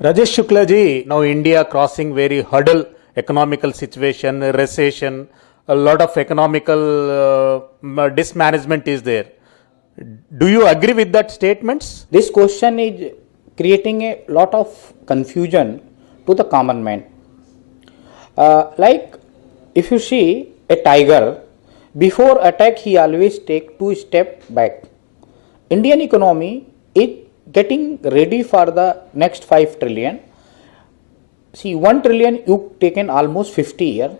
Rajesh Shukla ji, now India crossing very hurdle economical situation, recession, a lot of economical dismanagement is there. Do you agree with that statements? This question is creating a lot of confusion to the common man. Like if you see a tiger, before attack he always take 2 step back. Indian economy is getting ready for the next 5 trillion. See, 1 trillion you taken almost 50 year,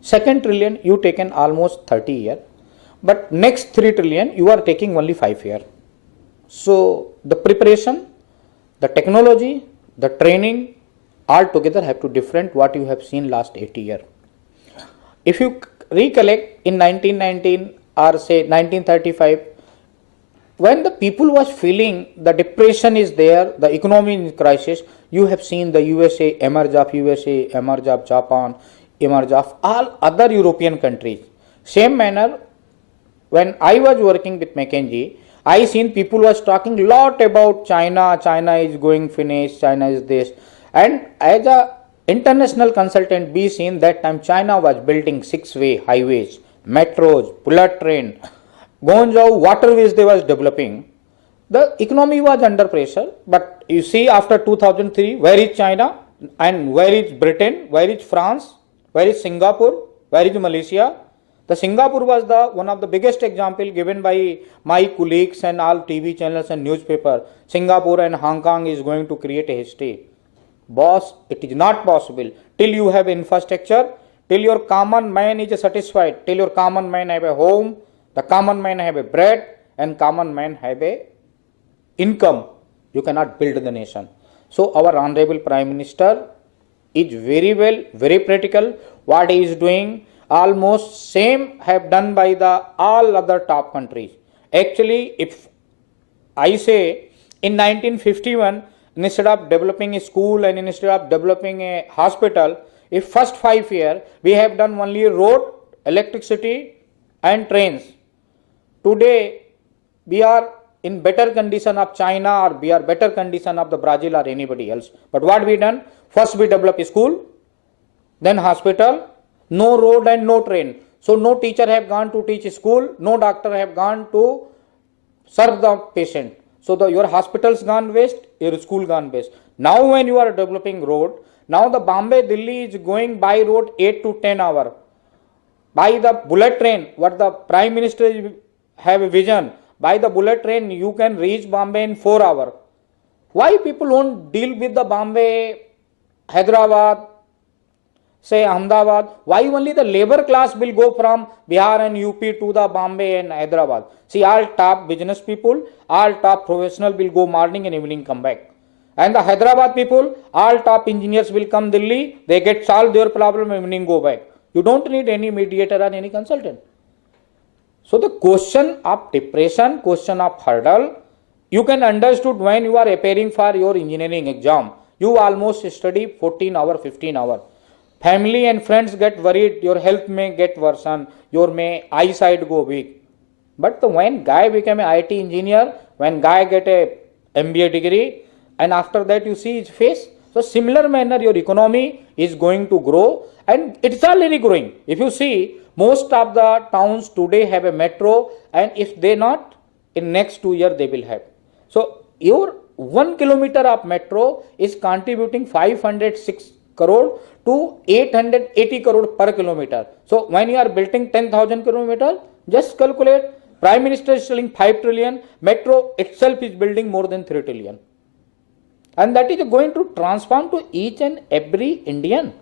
second trillion you taken almost 30 year, but next 3 trillion you are taking only 5 year. So the preparation, the technology, the training all together have to different what you have seen last 80 year. If you recollect in 1919 or say 1935, when the people was feeling the depression is there, the economy is in crisis, you have seen the USA emerge of Japan, emerge of all other European countries. Same manner, when I was working with McKinsey, I seen people was talking lot about China. China is going finish. China is this, and as a international consultant, be seen that time China was building 6-way highways, metros, bullet train, Guangzhou waterways they was developing. The economy was under pressure, but you see after 2003, where is China and where is Britain, where is France, where is Singapore, where is Malaysia? The Singapore was the one of the biggest example given by my colleagues and all TV channels and newspaper. Singapore and Hong Kong is going to create a history. Boss, it is not possible till you have infrastructure, till your common man is satisfied, till your common man have a home, the common man have a bread, and common man have a income. You cannot build the nation. So our honorable Prime Minister is very well, very practical. What he is doing, almost same have done by the all other top countries. Actually, if I say in 1951, instead of developing a school and instead of developing a hospital, if first 5 years we have done only road, electricity and trains. Today we are in better condition of China or we are better condition of the Brazil or anybody else. But what we done? First we develop a school, then hospital, no road and no train. So no teacher have gone to teach school, no doctor have gone to serve the patient. So your hospitals gone waste, your school gone waste. Now when you are developing road, now the Bombay Delhi is going by road 8 to 10 hours. By the bullet train, what the Prime Minister have a vision, by the bullet train you can reach Bombay in 4 hours. Why people won't deal with the Bombay, Hyderabad, say Ahmedabad? Why only the labor class will go from Bihar and UP to the Bombay and Hyderabad? See, all top business people, all top professional will go morning and evening come back. And the Hyderabad people, all top engineers will come Delhi, they get solved their problem and evening go back. You don't need any mediator or any consultant. So the question of depression, question of hurdle, you can understood when you are appearing for your engineering exam. You almost study 14 hours, 15 hours. Family and friends get worried, your health may get worsen, your may eyesight go weak. But when guy became an IT engineer, when guy get a MBA degree, and after that you see his face. So similar manner your economy is going to grow, and it's already growing. If you see, most of the towns today have a metro, and if they not, in next 2 years they will have. So your 1 kilometer of metro is contributing 506 crore to 880 crore per kilometer. So when you are building 10,000 kilometer, just calculate. Prime Minister is selling 5 trillion, metro itself is building more than 3 trillion. And that is going to transform to each and every Indian.